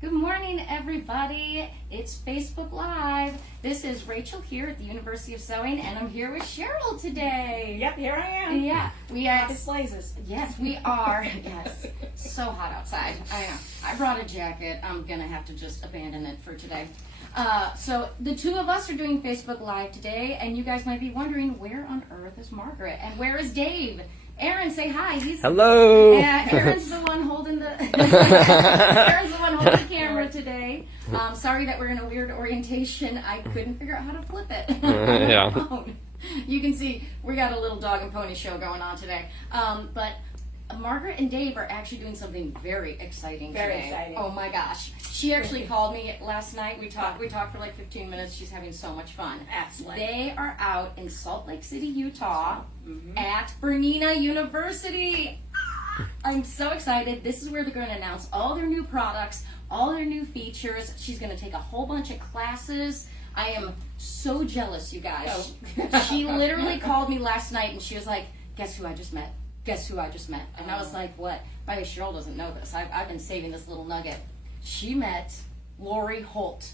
Good morning, everybody. It's Facebook Live. This is Rachel here at the University of Sewing, and I'm here with Cheryl today. Yep, here I am. Yeah, we Hot as blazes. Yes, we are. Yes, so hot outside. I brought a jacket. I'm gonna have to just abandon it for today. So the two of us are doing Facebook Live today, and you guys might be wondering, where on earth is Margaret and where is Dave? Aaron, say hi. Hello. Yeah, Aaron's the one holding the Aaron's the one holding the camera today. Sorry that we're in a weird orientation. I couldn't figure out how to flip it. Yeah. You can see we got a little dog and pony show going on today. But Margaret and Dave are actually doing something very exciting today. Very exciting. Oh my gosh. She actually called me last night. We talked for like 15 minutes. She's having so much fun. Excellent. They are out in Salt Lake City, Utah at Bernina University. I'm so excited. This is where they're going to announce all their new products, all their new features. She's going to take a whole bunch of classes. I am so jealous, you guys. She literally called me last night and she was like, guess who I just met? Guess who I just met? And I was like, what? By the way, Cheryl doesn't know this. I've been saving this little nugget. She met Lori Holt.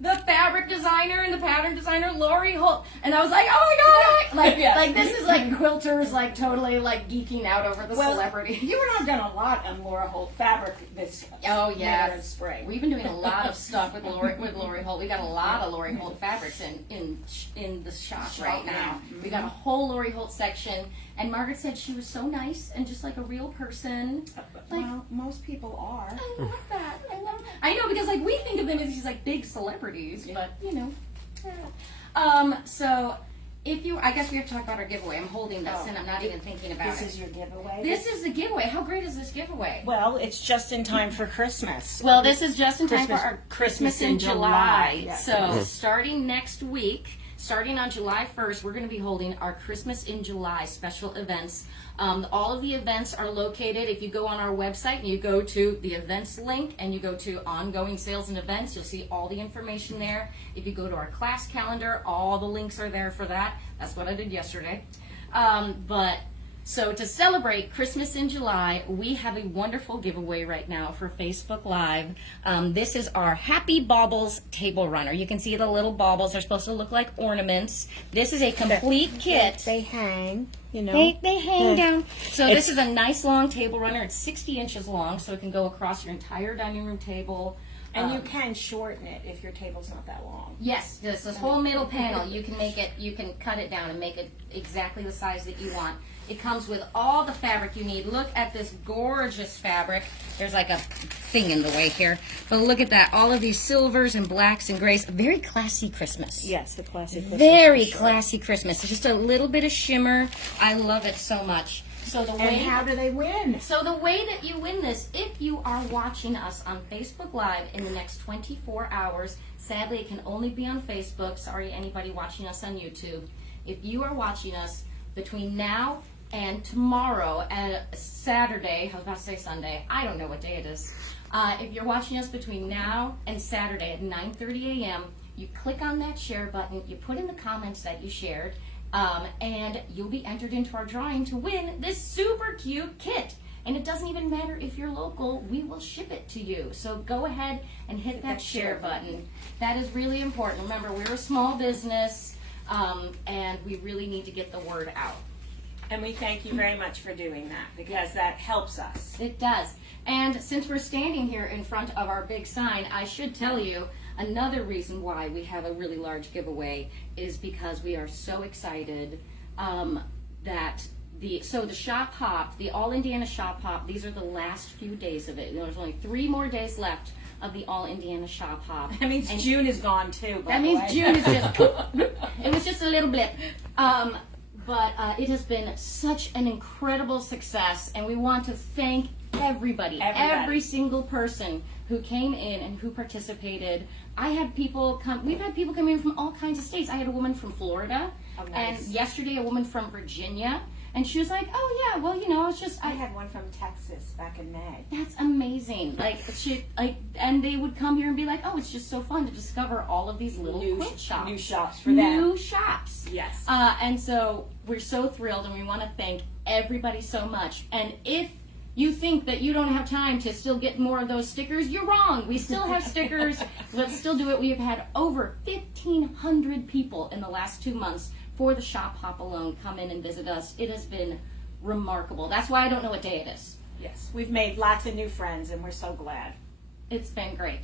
The fabric designer and the pattern designer, Lori Holt. And I was like, oh my god! Like this is like quilters, like totally like geeking out over the celebrity. You and I've done a lot on Laura Holt fabric this winter and spring. We've been doing a lot of stuff with Lori Holt. We got a lot of Lori Holt fabrics in the shop right now. We got a whole Lori Holt section. And Margaret said she was so nice and just like a real person. Well, most people are. I love that. I know, because like we think of them as these like big celebrities, but you know. So I guess we have to talk about our giveaway. I'm holding this and I'm not even thinking about it. This is your giveaway? This is the giveaway. How great is this giveaway? Well, it's just in time for Christmas. Well, this is just in time for our Christmas in July. Yeah. So starting next week, starting on July 1st, we're going to be holding our Christmas in July special events. All of the events are located, if you go on our website and you go to the events link and you go to ongoing sales and events, you'll see all the information there. If you go to our class calendar, all the links are there for that. That's what I did yesterday. So to celebrate Christmas in July, we have a wonderful giveaway right now for Facebook Live. This is our Happy Baubles table runner. You can see the little baubles. They're supposed to look like ornaments. This is a complete kit. They hang, you know. They hang down. So this is a nice long table runner. It's 60 inches long, so it can go across your entire dining room table. And you can shorten it if your table's not that long. Yes, this whole middle panel, you can cut it down and make it exactly the size that you want. It comes with all the fabric you need. Look at this gorgeous fabric. There's like a thing in the way here. But look at that. All of these silvers and blacks and grays. Very classy Christmas. Yes, the classy Christmas. Very classy Christmas. Just a little bit of shimmer. I love it so much. And how do they win? So the way that you win this, if you are watching us on Facebook Live in the next 24 hours, sadly it can only be on Facebook. Sorry, anybody watching us on YouTube. If you are watching us between now and tomorrow, Saturday, I was about to say Sunday, I don't know what day it is. If you're watching us between now and Saturday at 9:30 a.m., you click on that share button, you put in the comments that you shared, and you'll be entered into our drawing to win this super cute kit. And it doesn't even matter if you're local, we will ship it to you. So go ahead and hit that share button. That is really important. Remember, we're a small business, and we really need to get the word out. And we thank you very much for doing that, because that helps us. It does. And since we're standing here in front of our big sign, I should tell you another reason why we have a really large giveaway is because we are so excited that the Shop Hop, the All Indiana Shop Hop, these are the last few days of it. There's only 3 more days left of the All Indiana Shop Hop. That means June is gone too. That means June is just, it was just a little blip. But it has been such an incredible success, and we want to thank everybody, every single person who came in and who participated. We've had people come in from all kinds of states. I had a woman from Florida, and yesterday a woman from Virginia, and she was like, oh yeah, well, you know, it's just, I had one from Texas back in May. That's amazing. And they would come here and be like, oh, it's just so fun to discover all of these little quilt shops. New shops for them. New shops. Yes. And so we're so thrilled, and we want to thank everybody so much. And if you think that you don't have time to still get more of those stickers, you're wrong. We still have stickers. Let's still do it. We have had over 1,500 people in the last 2 months for the shop hop alone come in and visit us. It has been remarkable. That's why I don't know what day it is. Yes, we've made lots of new friends, and we're so glad. It's been great.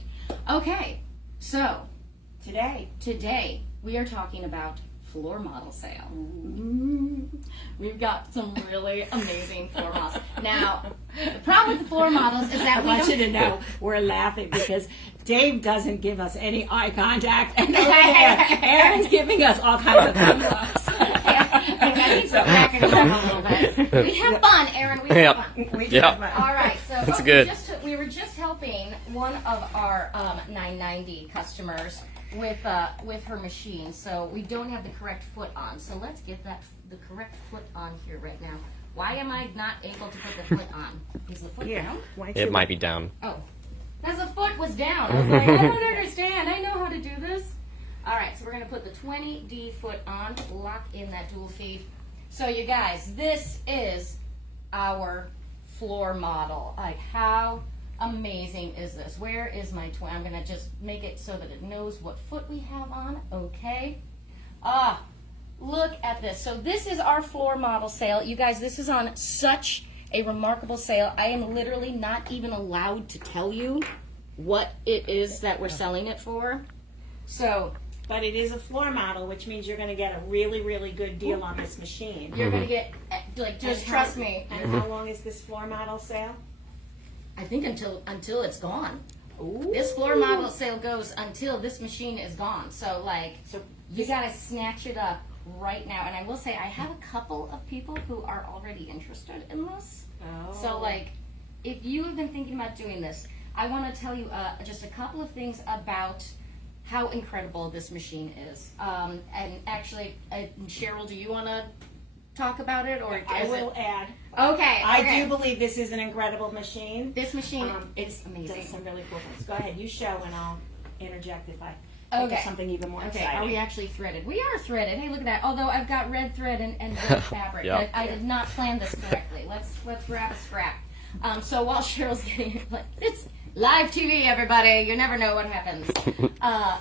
Okay, so Today, we are talking about floor model sale. We've got some really amazing floor models. Now, the problem with the floor models is that I want you to know we're laughing because Dave doesn't give us any eye contact, and Aaron's giving us all kinds of fun looks. We have fun, Aaron. We have fun. All right, so That's good. We were just helping one of our 990 customers with her machine, so we don't have the correct foot on. So let's get the correct foot on here right now. Why am I not able to put the foot on? Is the foot down? It might be down. Oh, because the foot was down. I was like, I don't understand. I know how to do this. All right, so we're going to put the 20D foot on, lock in that dual feed. So you guys, this is our floor model. Like, how amazing is this? Where is my twin? I'm going to just make it so that it knows what foot we have on. Okay. Look at this. So this is our floor model sale. You guys, this is on such a remarkable sale. I am literally not even allowed to tell you what it is that we're selling it for. So, but it is a floor model, which means you're going to get a really, really good deal on this machine. you're going to get, like, just trust me. And how long is this floor model sale? I think until it's gone. Ooh. This floor model sale goes until this machine is gone. So, like, you got to snatch it up right now. And I will say, I have a couple of people who are already interested in this. Oh. So, like, if you have been thinking about doing this, I want to tell you just a couple of things about how incredible this machine is. And actually, Cheryl, do you want to talk about it? Or I will add. Okay. I do believe this is an incredible machine. This machine is amazing. Does some really cool things. Go ahead, you show, and I'll interject if I think of something even more Okay, exciting. are we actually threaded? We are threaded. Hey, look at that. Although I've got red thread and red fabric. Yep. I did not plan this correctly. Let's grab a scrap. So while Cheryl's getting it, like, it's live TV, everybody. You never know what happens.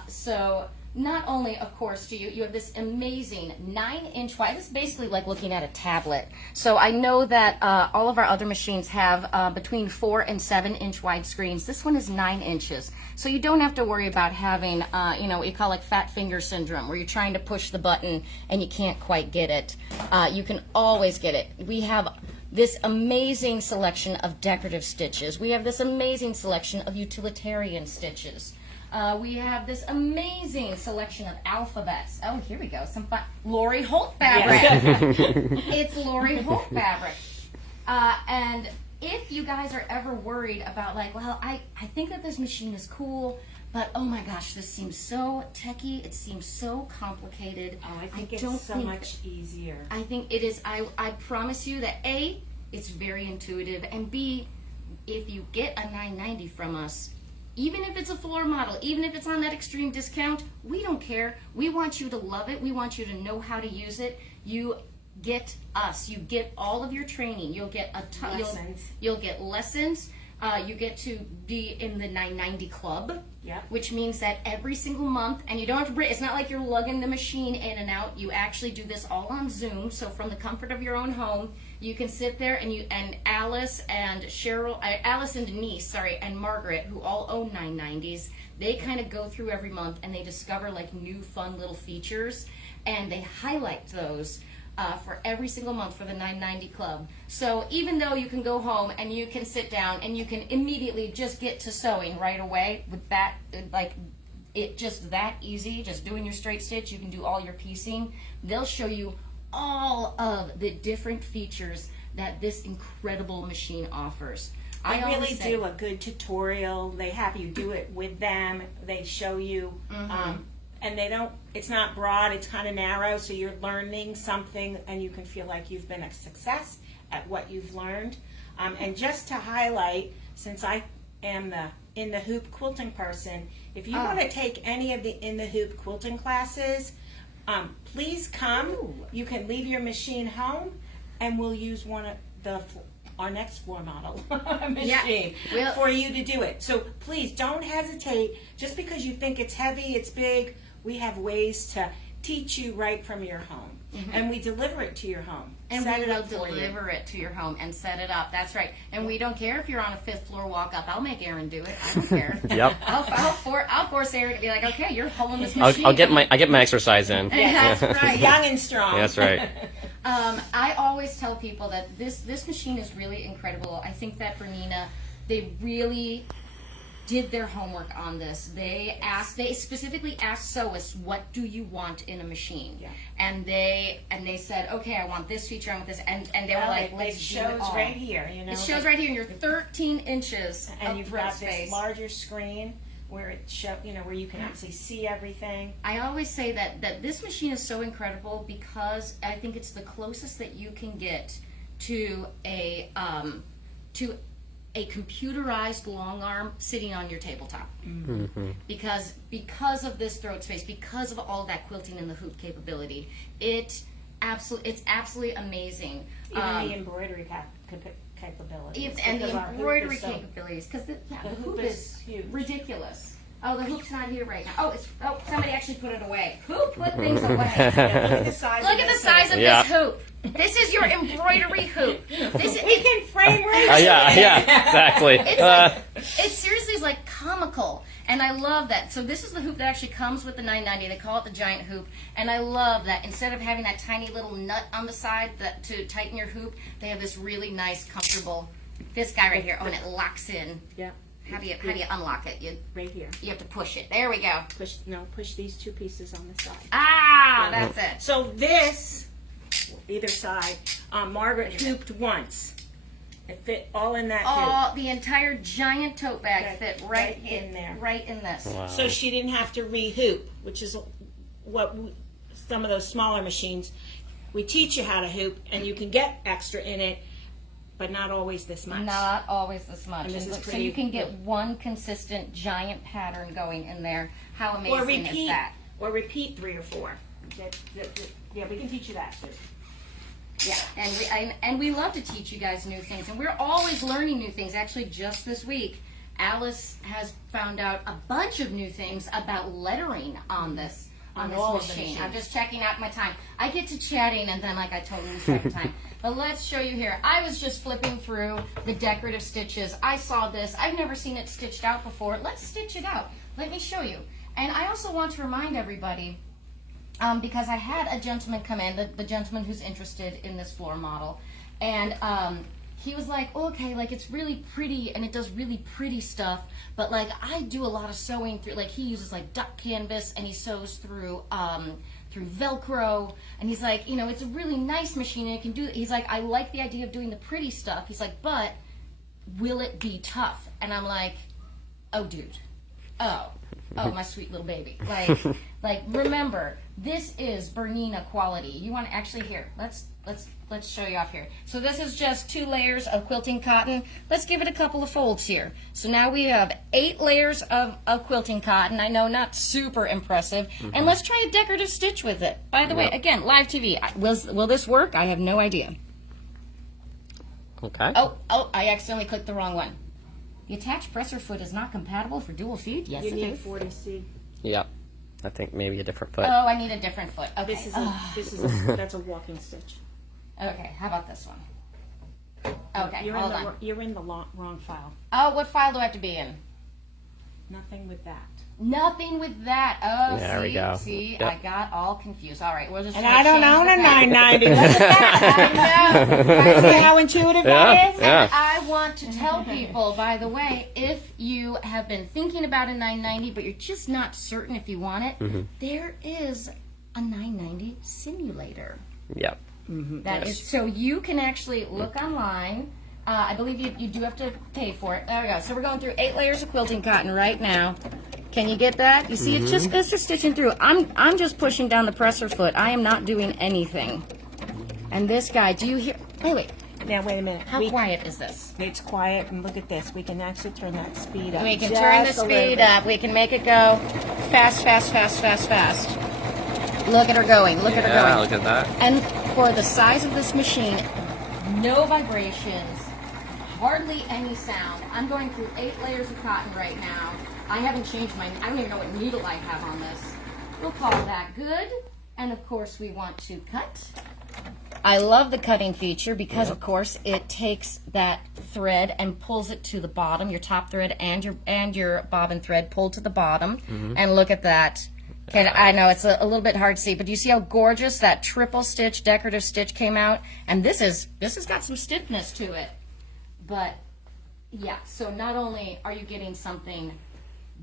So not only, of course, do you have this amazing 9-inch wide. This is basically like looking at a tablet. So I know that all of our other machines have between 4 and 7-inch wide screens. This one is 9 inches. So you don't have to worry about having, what you call like fat finger syndrome, where you're trying to push the button and you can't quite get it. You can always get it. We have this amazing selection of decorative stitches. We have this amazing selection of utilitarian stitches. We have this amazing selection of alphabets. Oh, here we go. Some fun. Lori Holt fabric. Yes. It's Lori Holt fabric. And if you guys are ever worried about, like, well, I think that this machine is cool, but oh my gosh, this seems so techy. It seems so complicated. Oh, I think it's so much easier. I think it is. I promise you that A, it's very intuitive, and B, if you get a 990 from us, even if it's a floor model, even if it's on that extreme discount, we don't care. We want you to love it. We want you to know how to use it. You get us. You get all of your training. You'll get lessons. You'll get lessons. You get to be in the 990 club, Yep. which means that every single month, and you don't have to bring, it's not like you're lugging the machine in and out. You actually do this all on Zoom. So from the comfort of your own home, you can sit there and Alice and Cheryl, Alice and Denise, and Margaret, who all own 990s, they kind of go through every month and they discover like new fun little features, and they highlight those for every single month for the 990 Club. So even though you can go home and you can sit down and you can immediately just get to sewing right away with that, like it just that easy, just doing your straight stitch, you can do all your piecing. They'll show you all of the different features that this incredible machine offers. I really do a good tutorial. They have you do it with them. They show you, and they don't, it's not broad, it's kind of narrow, so you're learning something and you can feel like you've been a success at what you've learned. And just to highlight, since I am the in the hoop quilting person, if you want to take any of the in the hoop quilting classes, please come. You can leave your machine home and we'll use one of the our next floor model machine Yeah. for you to do it. So please don't hesitate. Just because you think it's heavy, it's big, we have ways to teach you right from your home. And we deliver it to your home. And Set we it will up for you. deliver it to your home and set it up. That's right. And we don't care if you're on a 5th floor walk up. I'll make Aaron do it. I don't care. Yep. I'll force Aaron to be like, okay, you're pulling this I'll machine. get my exercise in. That's right. Young and strong. That's right. I always tell people that this machine is really incredible. I think that Bernina, they really did their homework on this. They specifically asked sewists, what do you want in a machine? Yeah. And they said, okay, I want this feature, I want this, and they were like, it let's do it shows all. right here. You know, It shows right here in your 13 inches and of you've throat got space. this larger screen where it where you can actually see everything. I always say that this machine is so incredible because I think it's the closest that you can get to a computerized long arm sitting on your tabletop. Because of this throat space, because of all that quilting and the hoop capability, it's absolutely amazing. Even the embroidery capabilities. And because the our hoop embroidery is so- capabilities, because the hoop hoop is is huge. ridiculous. Oh, the hoop's not here right now. Oh, somebody actually put it away. Who put things away? Look at the size. Look at the size of Yeah. this hoop. This is your embroidery hoop. This is, We can frame right. Yeah, exactly. it seriously is like comical, and I love that. So this is the hoop that actually comes with the 990. They call it the giant hoop, and I love that instead of having that tiny little nut on the side to tighten your hoop, they have this really nice, comfortable. This guy right here. Oh, and it locks in. Yeah. How do you unlock it? Right here. You have to push it. There we go. Push these two pieces on the side. That's it. So this, either side, Margaret hooped once. It fit all in that hoop. The entire giant tote bag fit right in in there. Right in this. Wow. So she didn't have to re-hoop, which is what some of those smaller machines, we teach you how to hoop, and you can get extra in it, but not always this much. Not always this much. And this is So pretty- you can get one consistent giant pattern going in there. How Or amazing is repeat, that? or repeat 3 or 4. Yeah, we can teach you that too. Yeah, and we love to teach you guys new things, and we're always learning new things. Actually, just this week, Alice has found out a bunch of new things about lettering on this all of the machine. machines. I'm just checking out my time. I get to chatting, and then I totally lose track of time. But let's show you here. I was just flipping through the decorative stitches. I saw this. I've never seen it stitched out before. Let's stitch it out. Let me show you. And I also want to remind everybody, because I had a gentleman come in, the gentleman who's interested in this floor model, and he was like, okay, like it's really pretty and it does really pretty stuff, but like I do a lot of sewing through, like he uses like duck canvas and he sews through Velcro, and he's like, it's a really nice machine and it can do, he's like, I like the idea of doing the pretty stuff. He's like, but will it be tough? And I'm like, oh dude, oh my sweet little baby, like remember, this is Bernina quality. You want to actually, here, let's show you off here. So this is just 2 layers of quilting cotton. Let's give it a couple of folds here. So now we have 8 layers of quilting cotton. I know, not super impressive. And let's try a decorative stitch with it. By the way, again, live TV. Will this work? I have no idea. Okay. Oh, I accidentally clicked the wrong one. The attached presser foot is not compatible for dual feed? Yes, You it need is. 40C. Yep. I think maybe a different foot. Oh, I need a different foot. Okay. That's a walking stitch. Okay, how about this one? Okay, hold on. You're in the wrong file. Oh, what file do I have to be in? Nothing with that. Nothing with that. Oh, There we go. See, Yep. I got all confused. All right, we're just. And gonna I don't change own the a pattern. 990. Look at that. I know. See how intuitive that is? Yeah. And I want to tell people, by the way, if you have been thinking about a 990, but you're just not certain if you want it, there is a 990 simulator. Yep. That is, so you can actually look online. I believe you do have to pay for it. There we go. So we're going through 8 layers of quilting cotton right now. Can you get that? You see, it's just stitching through. I'm just pushing down the presser foot. I am not doing anything. And this guy, do you hear? Wait. Now, wait a minute. How quiet is this? It's quiet, and look at this. We can actually turn that speed up. We can just turn the a little speed bit. up. We can make it go fast, fast, fast, fast, fast. Look at her going. Look at her going. Look at that. And for the size of this machine, no vibrations, hardly any sound. I'm going through 8 layers of cotton right now. I haven't changed I don't even know what needle I have on this. We'll call that good. And of course we want to cut. I love the cutting feature because of course it takes that thread and pulls it to the bottom, your top thread and your bobbin thread pulled to the bottom. And look at that. And I know it's a little bit hard to see, but do you see how gorgeous that triple stitch decorative stitch came out? And this has got some stiffness to it. But yeah, so not only are you getting something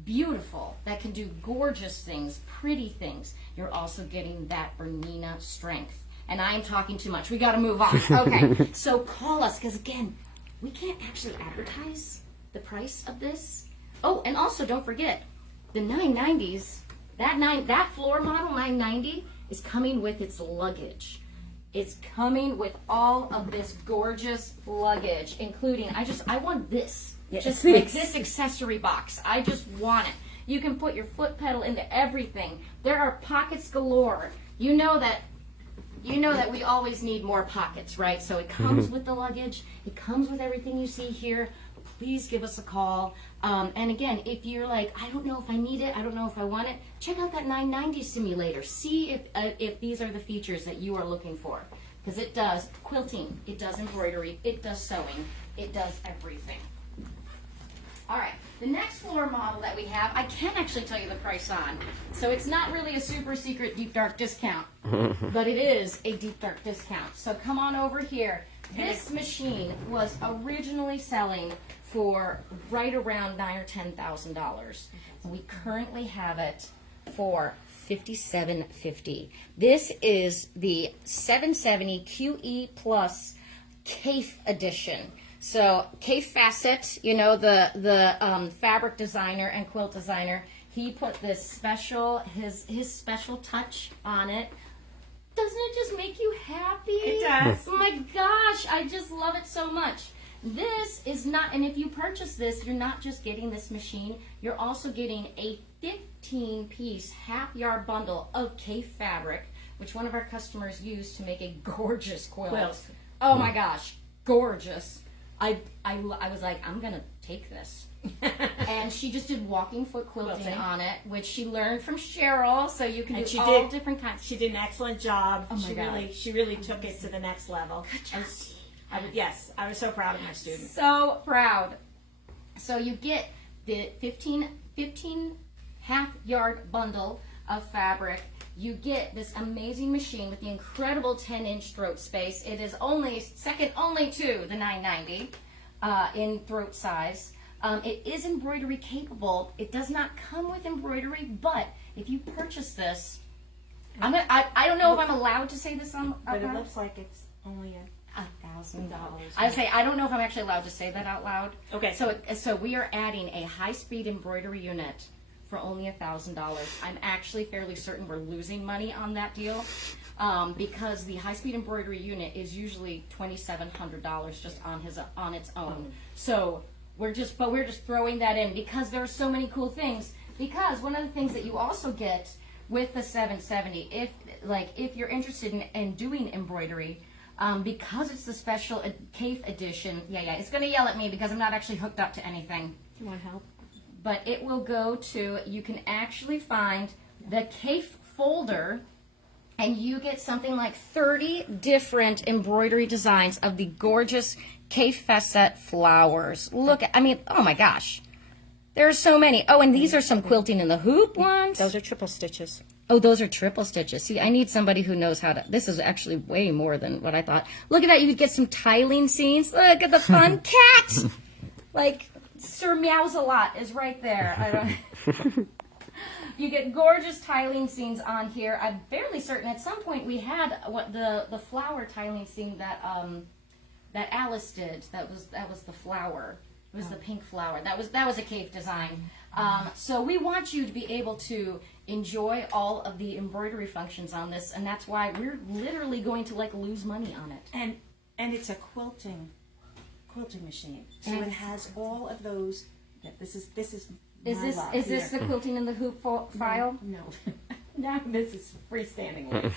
beautiful that can do gorgeous things, pretty things, you're also getting that Bernina strength. And I am talking too much. We got to move on. Okay, so call us because again, we can't actually advertise the price of this. Oh, and also don't forget the 990s. That floor model 990 is coming with its luggage. It's coming with all of this gorgeous luggage, including I want this. Yes. Just like this accessory box. I just want it. You can put your foot pedal into everything. There are pockets galore. You know that we always need more pockets, right? So it comes with the luggage. It comes with everything you see here. Please give us a call. And again, if you're like, I don't know if I need it, I don't know if I want it, check out that 990 simulator. See if these are the features that you are looking for. Because it does quilting, it does embroidery, it does sewing, it does everything. All right, the next floor model that we have, I can't actually tell you the price on. So it's not really a super secret deep dark discount, but it is a deep dark discount. So come on over here. This machine was originally selling for right around $9,000 or $10,000. We currently have it for $57.50. This is the 770 QE Plus CAFE edition. So CAFE Facet, you know, the fabric designer and quilt designer, he put this special his special touch on it. Doesn't it just make you happy? It does. Oh my gosh, I just love it so much. This is not, and if you purchase this, you're not just getting this machine, you're also getting a 15-piece half-yard bundle of CAFE fabric, which one of our customers used to make a gorgeous quilt. Oh my gosh, gorgeous. I was like, I'm gonna take this. And she just did walking foot quilting on it, which she learned from Cheryl, so you can do all different kinds. She did an excellent job. Oh my God. She really took it to the next level. Good job. Yes, I was so proud of my student. So proud. So you get the 15 half-yard bundle of fabric. You get this amazing machine with the incredible 10-inch throat space. It is second only to the 990 in throat size. It is embroidery capable. It does not come with embroidery, but if you purchase this, I don't know if I'm allowed to say this on. But it looks like it's only $1,000. I don't know if I'm actually allowed to say that out loud. Okay. So we are adding a high-speed embroidery unit for only $1,000. I'm actually fairly certain we're losing money on that deal because the high-speed embroidery unit is usually $2,700 just on its own. So we're just throwing that in because there are so many cool things. Because one of the things that you also get with the 770, if you're interested in doing embroidery, because it's the special CAFE edition, it's going to yell at me because I'm not actually hooked up to anything. You want help? But it will go to, you can actually find the CAFE folder, and you get something like 30 different embroidery designs of the gorgeous CAFE facet flowers. Look, oh my gosh. There are so many. Oh, and these are some quilting in the hoop ones. Those are triple stitches. Oh, those are triple stitches. See, I need somebody who knows how to. This is actually way more than what I thought. Look at that. You could get some tiling scenes. Look at the fun cat. Like, Sir Meows-a-Lot is right there. I don't. You get gorgeous tiling scenes on here. I'm fairly certain at some point we had the flower tiling scene that Alice did. That was the flower. It was the pink flower. That was a CAFE design. So we want you to be able to enjoy all of the embroidery functions on this, and that's why we're literally going to lose money on it. And it's a quilting machine. So it has all of those. This is Is this the quilting in the hoop file? No. No, this is freestanding one.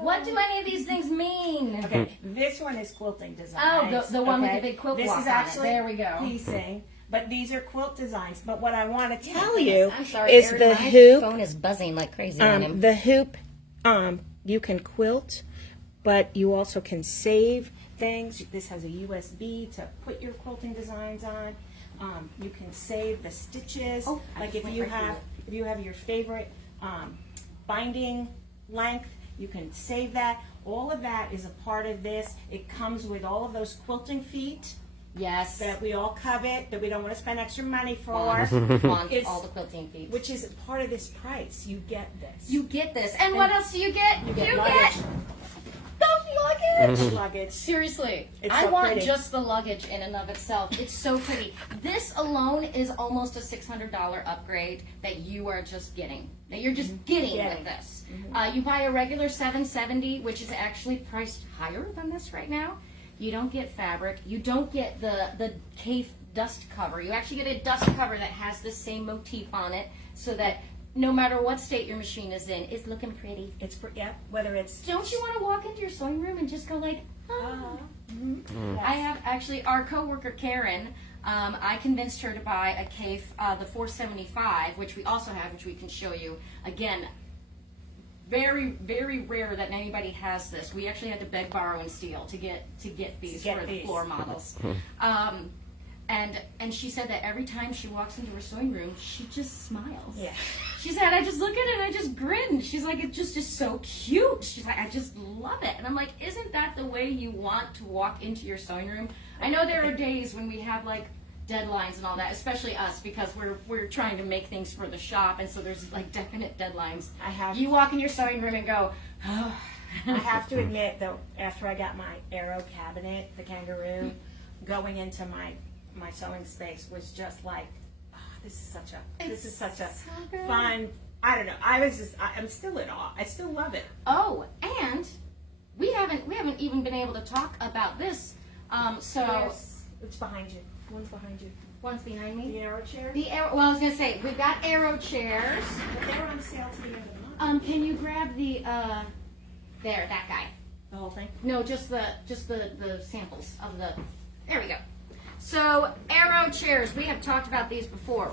What do any of these things mean? Okay, this one is quilting designs. Oh, the one with okay? the big quilt This block is on it. actually There we go. piecing, but these are quilt designs. But what I want to tell you I'm sorry, is Aaron, the my hoop. phone is buzzing like crazy on him. The hoop, you can quilt, but you also can save things. This has a USB to put your quilting designs on. You can save the stitches. Oh, I like just if went you right through have it. if you have your favorite binding length, you can save that. All of that is a part of this. It comes with all of those quilting feet Yes. that we all covet, that we don't want to spend extra money for, Want It's- all the quilting feet. which is part of this price. You get this. You get this. And what else do you get? You get luggage. the luggage. Luggage. Seriously, It's I so want pretty. just the luggage in and of itself. It's so pretty. This alone is almost a $600 upgrade that you are just getting. That you're just getting Yeah. with this. You buy a regular $770, which is actually priced higher than this right now. You don't get fabric. You don't get the cave dust cover. You actually get a dust cover that has the same motif on it, so that no matter what state your machine is in, it's looking pretty. Whether it's Don't you want to walk into your sewing room and just go like, oh. I have actually our coworker Karen. I convinced her to buy a Cafe, the 475, which we also have, which we can show you. Again, very, very rare that anybody has this. We actually had to beg, borrow, and steal to get these for the floor models. And she said that every time she walks into her sewing room, she just smiles. Yeah. She said, I just look at it and I just grin. She's like, it just is so cute. She's like, I just love it. And I'm like, isn't that the way you want to walk into your sewing room? I know there are days when we have like deadlines and all that, especially us, because we're trying to make things for the shop, and so there's like definite deadlines. You walk in your sewing room and go, oh. I have to admit though, after I got my Aero cabinet, the kangaroo, going into my sewing space was just like, oh, this is such a so good. fun. I don't know. I'm still in awe. I still love it. Oh, and we haven't even been able to talk about this. So It's behind you. One's behind you. one's behind me. The Aero chair. The Aero. Well, I was gonna say we've got Aero chairs. But they're on sale to the end of the month. Can you grab the there, that guy? The whole thing. No, just the samples of the. There we go. So Aero chairs. We have talked about these before.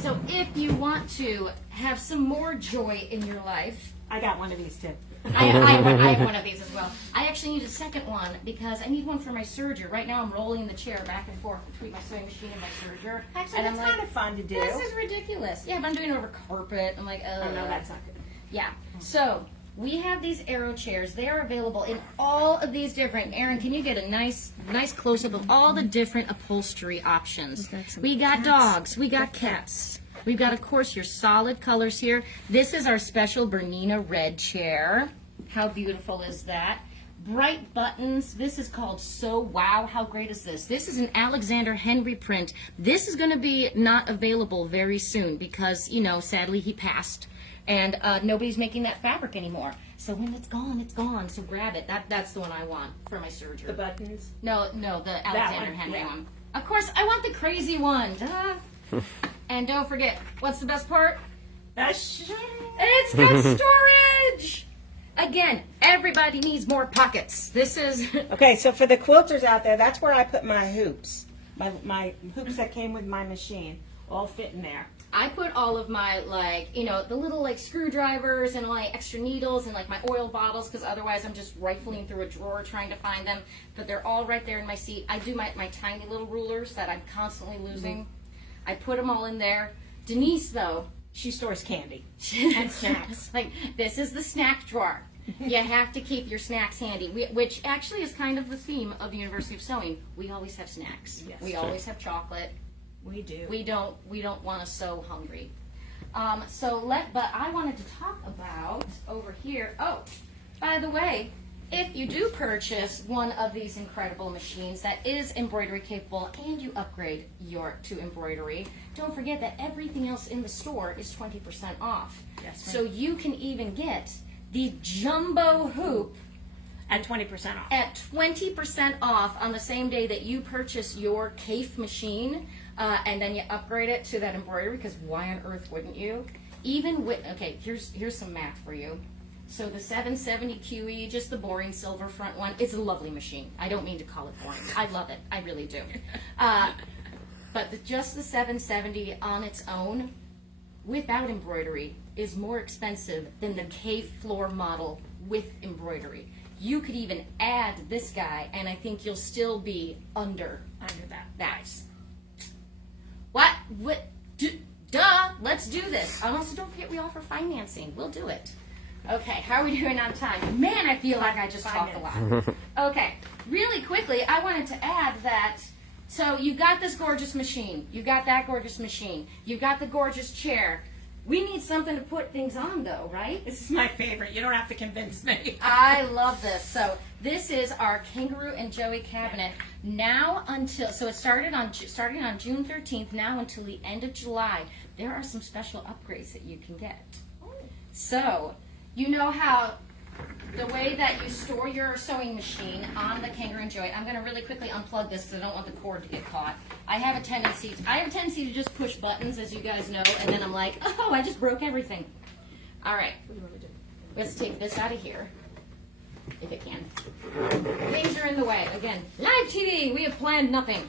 So if you want to have some more joy in your life, I got one of these too. I have one of these as well. I actually need a second one because I need one for my serger. Right now I'm rolling the chair back and forth between my sewing machine and my serger. Actually, and that's I'm like, kind of fun to do. this is ridiculous. Yeah, but I'm doing it over carpet. I'm like, Oh no, that's not good. Yeah. So we have these Aero chairs. They are available in all of these different. Aaron, can you get a nice close up of all the different upholstery options? We got dogs. We got cats. We've got, of course, your solid colors here. This is our special Bernina red chair. How beautiful is that? Bright buttons. This is called So Wow. How great is this? This is an Alexander Henry print. This is going to be not available very soon because, you know, sadly he passed. And nobody's making that fabric anymore. So when it's gone, it's gone. So grab it. That's the one I want for my serger. The buttons. No, the Alexander one, Henry yeah. one. Of course, I want the crazy one. Duh. And don't forget, what's the best part? That's It's got storage! Again, everybody needs more pockets. This is... Okay, so for the quilters out there, that's where I put my hoops. My hoops that came with my machine all fit in there. I put all of my, like, you know, the little, like, screwdrivers and, like, extra needles and, like, my oil bottles, because otherwise I'm just rifling through a drawer trying to find them. But they're all right there in my seat. I do my tiny little rulers that I'm constantly losing. I put them all in there. Denise, though, She stores candy. and snacks. Like, this is the snack drawer. You have to keep your snacks handy, which actually is kind of the theme of the University of Sewing. We always have snacks. Yes. We always have chocolate. We do. We don't want to sew hungry. But I wanted to talk about over here. Oh, by the way, if you do purchase one of these incredible machines that is embroidery capable and you upgrade to embroidery, don't forget that everything else in the store is 20% off. Yes, So you can even get the jumbo hoop At 20% off. at 20% off on the same day that you purchase your Cafe machine, and then you upgrade it to that embroidery, because why on earth wouldn't you? Even with, okay, here's some math for you. So the 770 QE, just the boring silver front one, it's a lovely machine. I don't mean to call it boring. I love it. I really do. But just the 770 on its own, without embroidery, is more expensive than the K-floor model with embroidery. You could even add this guy, and I think you'll still be under that. That's what? Duh! Let's do this. And also, don't forget we offer financing. We'll do it. Okay, how are we doing on time? Man, I feel like I just talked a lot. Okay, really quickly, I wanted to add that. So you got this gorgeous machine. You got that gorgeous machine. You got the gorgeous chair. We need something to put things on, though, right? This is my favorite. You don't have to convince me. I love this. So this is our Kangaroo and Joey cabinet. Now until, so it starting on June 13th, now until the end of July, there are some special upgrades that you can get. So, you know how the way that you store your sewing machine on the Kangaroo and Joey, I'm going to really quickly unplug this because I don't want the cord to get caught. I have a tendency to just push buttons, as you guys know, and then I'm like, oh, I just broke everything. All right, let's take this out of here, if it can. Things are in the way. Again, live TV, we have planned nothing.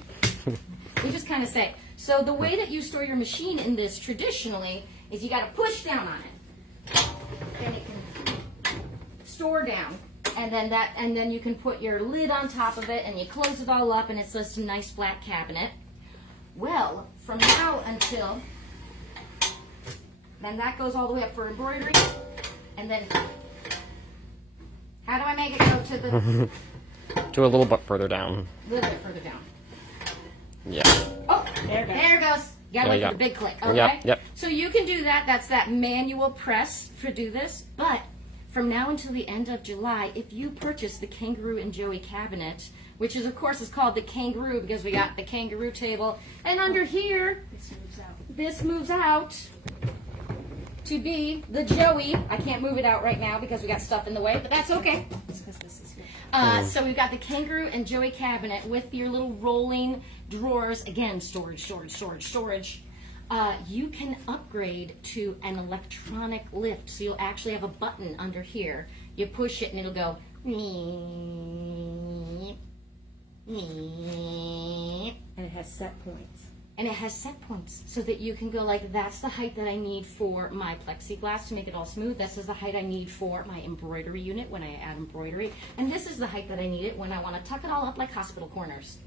We just kind of say. So the way that you store your machine in this traditionally is you got to push down on it. Then it can store down, and then you can put your lid on top of it, and you close it all up, and it's just a nice flat cabinet. Well, from now until then, that goes all the way up for embroidery, and then how do I make it go to the Do a little bit further down. a little bit further down? Yeah. Oh, there it goes. You gotta wait for the big click, okay? Yep. So you can do that. That's that manual press for do this. But from now until the end of July, if you purchase the Kangaroo and Joey cabinet, which is, of course, is called the Kangaroo because we got the Kangaroo table, and under here, this moves out to be the Joey. I can't move it out right now because we got stuff in the way, but that's okay. So we've got the Kangaroo and Joey cabinet with your little rolling drawers. Again, storage. You can upgrade to an electronic lift. So you'll actually have a button under here. You push it and it'll go meep, meep. And it has set points. And it has set points so that you can go like, that's the height that I need for my plexiglass to make it all smooth. This is the height I need for my embroidery unit when I add embroidery. And this is the height that I need it when I want to tuck it all up like hospital corners.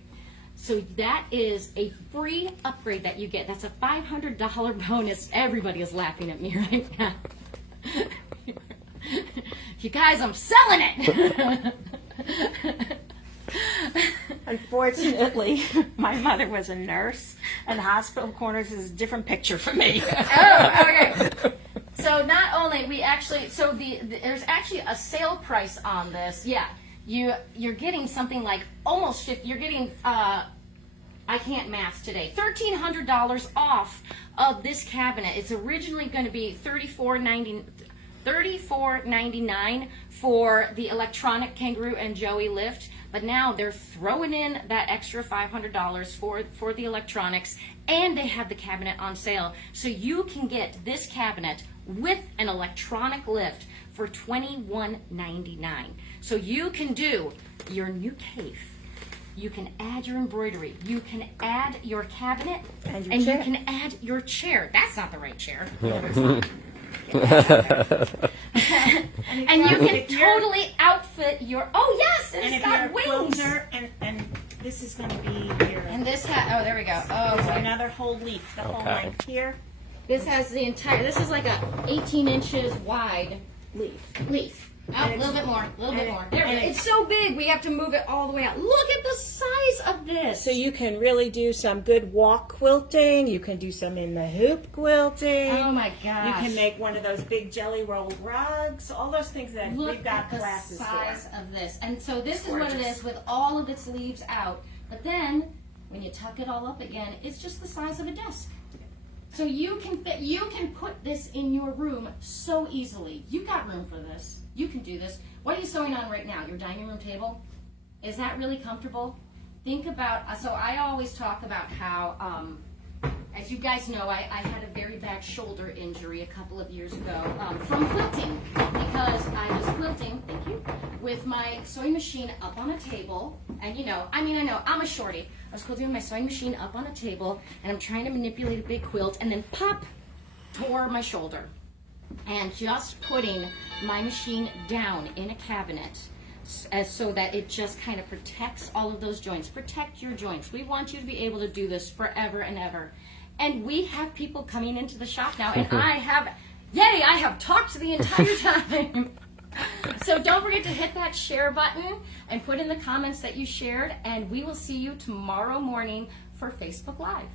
So that is a free upgrade that you get. That's a $500 bonus. Everybody is laughing at me right now. You guys, I'm selling it. Unfortunately, my mother was a nurse, and hospital corners is a different picture for me. Oh, okay. So not only there's actually a sale price on this. Yeah, you're getting something like almost 50. You're getting I can't math today. $1,300 off of this cabinet. It's originally going to be $34.99 for the electronic Kangaroo and Joey lift. But now they're throwing in that extra $500 for the electronics, and they have the cabinet on sale. So you can get this cabinet with an electronic lift for $21.99. So you can do your new cave. You can add your embroidery. You can add your cabinet, and you can add your chair. That's not the right chair. And you can totally outfit your. Oh yes, and it's got wings. And this is going to be here. And this has. Oh, there we go. Oh, There's boy. another whole leaf, the whole length here. This has the entire. This is like a 18 inches wide leaf. Oh, a little bit more. There we go. It's so big, we have to move it all the way out. Look at the size of this. So you can really do some good walk quilting. You can do some in the hoop quilting. Oh my gosh. You can make one of those big jelly roll rugs. All those things that we've got classes for. Look at the size of this. And so this is gorgeous. what it is with all of its leaves out. But then, when you tuck it all up again, it's just the size of a desk. So you can put this in your room so easily. You've got room for this. You can do this. What are you sewing on right now? Your dining room table? Is that really comfortable? Think about, so I always talk about how, as as you guys know, I had a very bad shoulder injury a couple of years ago from quilting, because I was quilting, thank you, with my sewing machine up on a table, and you know, I know, I'm a shorty. I was quilting with my sewing machine up on a table, and I'm trying to manipulate a big quilt, and then pop, tore my shoulder. And just putting my machine down in a cabinet so that it just kind of protects all of those joints. Protect your joints. We want you to be able to do this forever and ever. And we have people coming into the shop now, and I have talked the entire time. So don't forget to hit that share button and put in the comments that you shared, and we will see you tomorrow morning for Facebook Live.